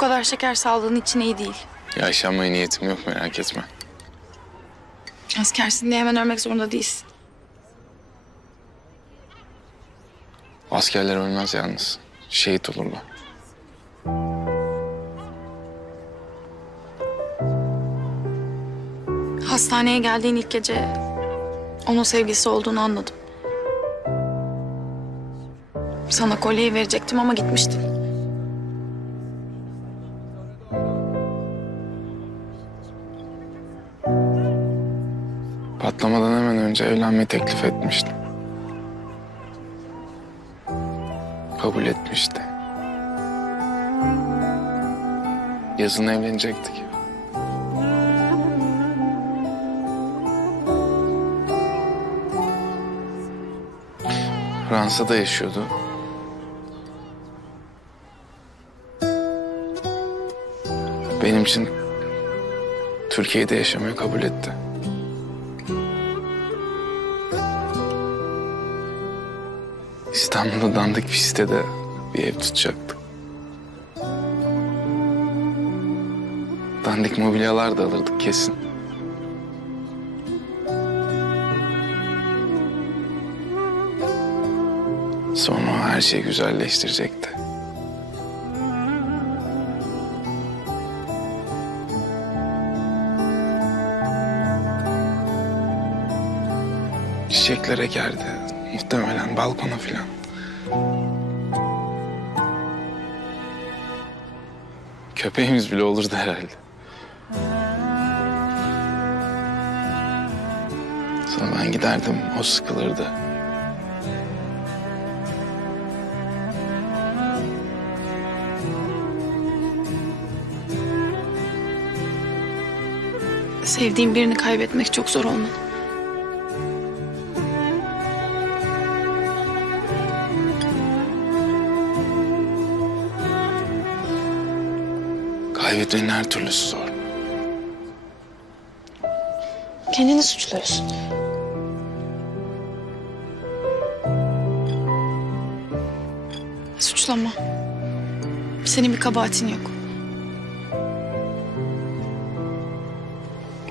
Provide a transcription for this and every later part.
kadar şeker sağlığın için iyi değil. Yaşanmaya niyetim yok merak etme. Askersin diye hemen ölmek zorunda değilsin. Askerler ölmez yalnız. Şehit olurlar. Hastaneye geldiğin ilk gece onun sevgilisi olduğunu anladım. Sana kolyeyi verecektim ama gitmiştin. Patlamadan hemen önce evlenmeyi teklif etmiştim. Kabul etmişti. Yazın evlenecektik. Fransa'da yaşıyordu. Benim için Türkiye'de yaşamayı kabul etti. İstanbul'da dandik bir sitede bir ev tutacaktık. Dandik mobilyalar da alırdık kesin. Sonra her şeyi güzelleştirecekti. Çiçekler ekerdi. Muhtemelen balkona filan. Köpeğimiz bile olurdu herhalde. Sonra ben giderdim, o sıkılırdı. Sevdiğin birini kaybetmek çok zor olmalı. Kaybetmenin her türlüsü zor. Kendini suçluyorsun. Suçlama. Senin bir kabahatin yok.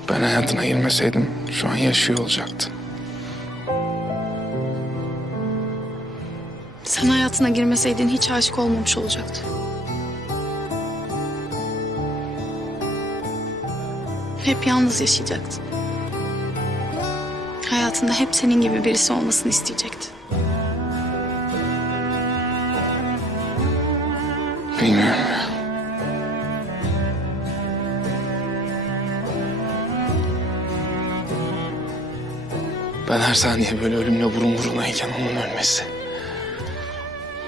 Ben hayatına girmeseydim şu an yaşıyor olacaktı. Sen hayatına girmeseydin hiç aşık olmamış olacaktı. Hep yalnız yaşayacaktı. Hayatında hep senin gibi birisi olmasını isteyecekti. Bilmiyorum ya. Ben her saniye böyle ölümle burun burunayken onun ölmesi.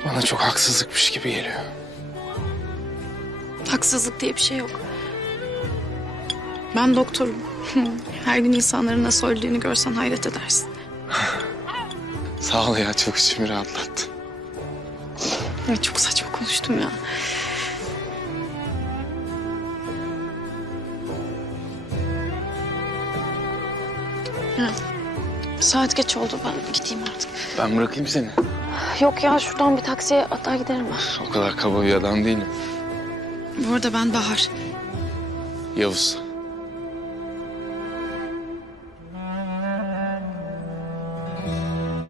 Bana çok haksızlıkmış gibi geliyor. Haksızlık diye bir şey yok. Ben doktorum. Her gün insanların nasıl öldüğünü görsen hayret edersin. Sağ ol ya çok içimi rahatlattı. Ay, çok saçma konuştum ya. Ya, Saat geç oldu ben gideyim artık. Ben bırakayım seni. Yok ya şuradan bir taksiye atlar giderim ben. O kadar kaba bir adam değilim. Bu arada ben Bahar. Yavuz.